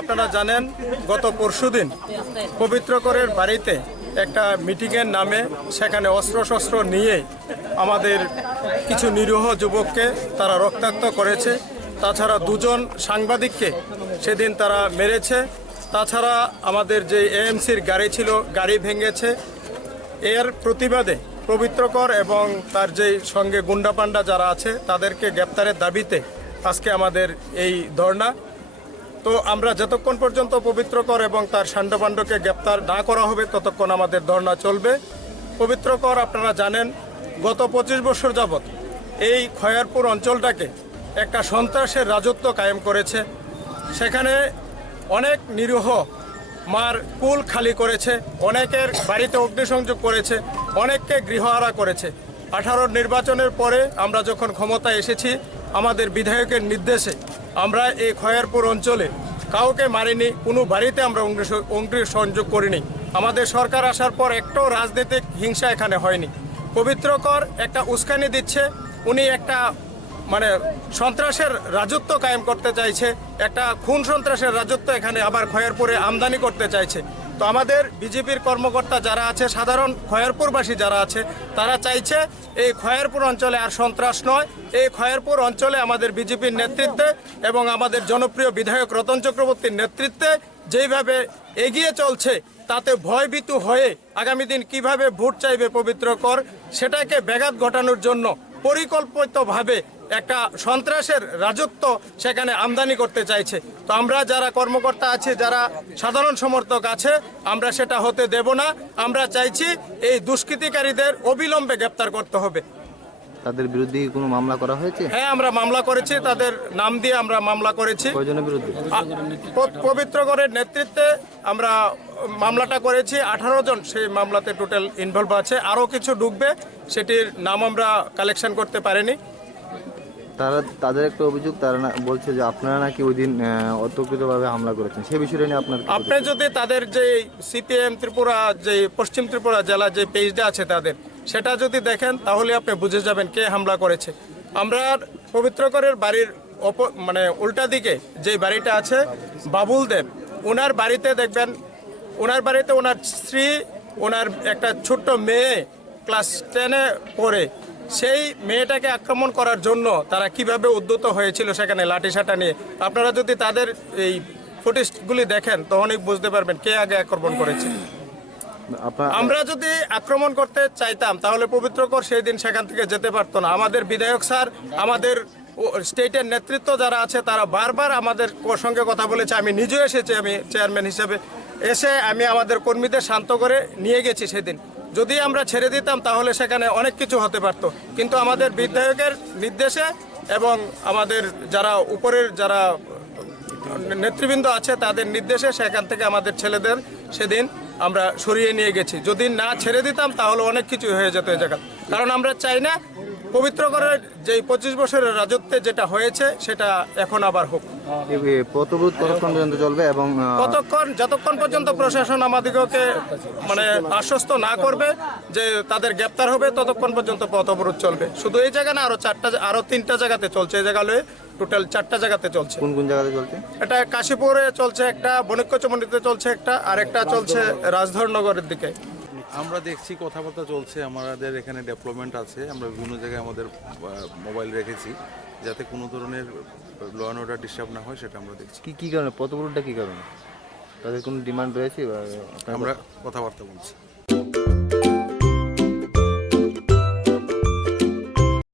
আপনারা জানেন গত পরশুদিন পবিত্রকরের বাড়িতে একটা মিটিংয়ের নামে সেখানে অস্ত্রশস্ত্র নিয়ে আমাদের কিছু নিরীহ যুবককে তারা রক্তাক্ত করেছে। তাছাড়া দুজন সাংবাদিককে সেদিন তারা মেরেছে। তাছাড়া আমাদের যে এএমসির গাড়ি ছিল গাড়ি ভেঙেছে। এর প্রতিবাদে পবিত্রকর এবং তার যে সঙ্গে গুন্ডাপান্ডা যারা আছে তাদেরকে গ্রেপ্তারের দাবিতে আজকে আমাদের এই ধর্ণা। তো আমরা যতক্ষণ পর্যন্ত পবিত্রকর এবং তার সান্ডপাণ্ডকে গ্রেপ্তার না করা হবে ততক্ষণ আমাদের ধর্ণা চলবে। পবিত্রকর আপনারা জানেন গত 25 বছর যাবৎ এই খয়ারপুর অঞ্চলটাকে একটা সন্ত্রাসের রাজত্ব কায়েম করেছে। সেখানে অনেক নিরীহ মার কুল খালি করেছে, অনেকের বাড়িতে অগ্নিসংযোগ করেছে, অনেককে গৃহহারা করেছে। 18 নির্বাচনের পরে আমরা যখন ক্ষমতায় এসেছি আমাদের বিধায়কের নির্দেশে আমরা এই খয়ারপুর অঞ্চলে কাউকে মারিনি, কোনো বাড়িতে আমরা অগ্নিসংযোগ করিনি। আমাদের সরকার আসার পর একটাও রাজনৈতিক হিংসা এখানে হয়নি। পবিত্রকর একটা উস্কানি দিচ্ছে, উনি একটা সন্ত্রাসের রাজত্ব কায়েম করতে চাইছে, একটা খুন সন্ত্রাসের রাজত্ব এখানে আবার খয়ারপুরে আমদানি করতে চাইছে। তো আমাদের বিজেপির কর্মকর্তা যারা আছে, সাধারণ খয়ারপুরবাসী যারা আছে, তারা চাইছে এই খয়ারপুর অঞ্চলে আর সন্ত্রাস নয়। এই খয়ারপুর অঞ্চলে আমাদের বিজেপির নেতৃত্বে এবং আমাদের জনপ্রিয় বিধায়ক রতন চক্রবর্তীর নেতৃত্বে যেইভাবে এগিয়ে চলছে তাতে ভয়ভীত হয়ে আগামী দিন কিভাবে ভোট চাইবে পবিত্রকর সেটাকে ব্যাঘাত ঘটানোর জন্য পরিকল্পিতভাবে একটা সন্ত্রাসের রাজত্ব সেখানে আমদানি করতে চাইছে। তো আমরা যারা কর্মকর্তা আছে, যারা সাধারণ সমর্থক আছে, আমরা সেটা হতে দেব না। আমরা চাইছি এই দুষ্কৃতিকারীদের অবিলম্বে গ্রেপ্তার করতে হবে। তাদের বিরুদ্ধে কোনো মামলা করা হয়েছে? হ্যাঁ, আমরা মামলা করেছি, তাদের নাম দিয়ে আমরা মামলা করেছি। কয়জনের বিরুদ্ধে? পবিত্রকরের নেতৃত্বে আমরা মামলাটা করেছি। 18 জন সেই মামলাতে টোটাল ইনভলভ আছে, আরও কিছু ঢুকবে, সেটির নাম আমরা কালেকশন করতে পারিনি। তাদের একটা অভিযোগ, তারা বলছে যে আপনারা নাকি ওই দিন অতর্কিতভাবে হামলা করেছেন, সে বিষয়টা নিয়ে আপনি যদি তাদের যে সিপিএম ত্রিপুরা, যে পশ্চিম ত্রিপুরা জেলা যে পেজটা আছে তাদের, সেটা যদি দেখেন তাহলে আপনি বুঝে যাবেন কে হামলা করেছে। আমরা পবিত্রকরের বাড়ির উল্টা দিকে যে বাড়িটা আছে বাবুল দেব, ওনার বাড়িতে দেখবেন, ওনার বাড়িতে ওনার স্ত্রী, ওনার একটা ছোট্ট মেয়ে ক্লাস 10-এ পড়ে, সেই মেয়েটাকে আক্রমণ করার জন্য তারা কিভাবে উদ্যত হয়েছিল সেখানে লাঠিসাটা নিয়ে। আপনারা যদি তাদের এই ফুটেজগুলি দেখেন তখনই বুঝতে পারবেন কে আগে আক্রমণ করেছে। আমরা যদি আক্রমণ করতে চাইতাম তাহলে পবিত্রকর সেই দিন সেখান থেকে যেতে পারতো না। আমাদের বিধায়ক স্যার, আমাদের স্টেটের নেতৃত্ব যারা আছে তারা বারবার আমাদের সঙ্গে কথা বলেছে। আমি নিজেও এসেছি, আমি চেয়ারম্যান হিসেবে এসে আমি আমাদের কর্মীদের শান্ত করে নিয়ে গেছি সেদিন। যদি আমরা ছেড়ে দিতাম তাহলে সেখানে অনেক কিছু হতে পারত, কিন্তু আমাদের বিধায়কের নির্দেশে এবং আমাদের যারা উপরের যারা নেতৃবৃন্দ আছে তাদের নির্দেশে সেখান থেকে আমাদের ছেলেদের সেদিন আমরা সরিয়ে নিয়ে গেছি। যদি না ছেড়ে দিতাম তাহলে অনেক কিছু হয়ে যেত এই জায়গা। কারণ আমরা চাই না পবিত্রকরের যে 25 বছরের রাজত্বে যেটা হয়েছে সেটা এখন আবার হোক। পথবরোধ কতক্ষণ পর্যন্ত চলবে এবং যতক্ষণ পর্যন্ত প্রশাসন আমাদেরকে আশ্বস্ত না করবে যে তাদের গ্রেপ্তার হবে ততক্ষণ পর্যন্ত পথ অবরোধ চলবে। শুধু এই জায়গা না, আরো 3টা জায়গাতে চলছে। এই জায়গা লয়ে টোটাল 4টা জায়গাতে চলছে। কোন কোন জায়গাতে চলছে? এটা কাশীপুরে চলছে একটা, বণিক্যচমনিতে চলছে একটা, আর একটা চলছে রাজধরনগরের দিকে। আমরা দেখছি কথাবার্তা চলছে, আমাদের এখানে ডেভেলপমেন্ট আছে। আমরা বিভিন্ন জায়গায় আমাদের মোবাইল রেখেছি যাতে কোনো ধরনের ল অ্যান্ড অর্ডার ডিস্টার্ব না হয়, সেটা আমরা দেখছি। কি কারণে পথবরোধটা, কি কারণে? তাদের কোনো ডিমান্ড রয়েছে? আমরা কথাবার্তা বলছি।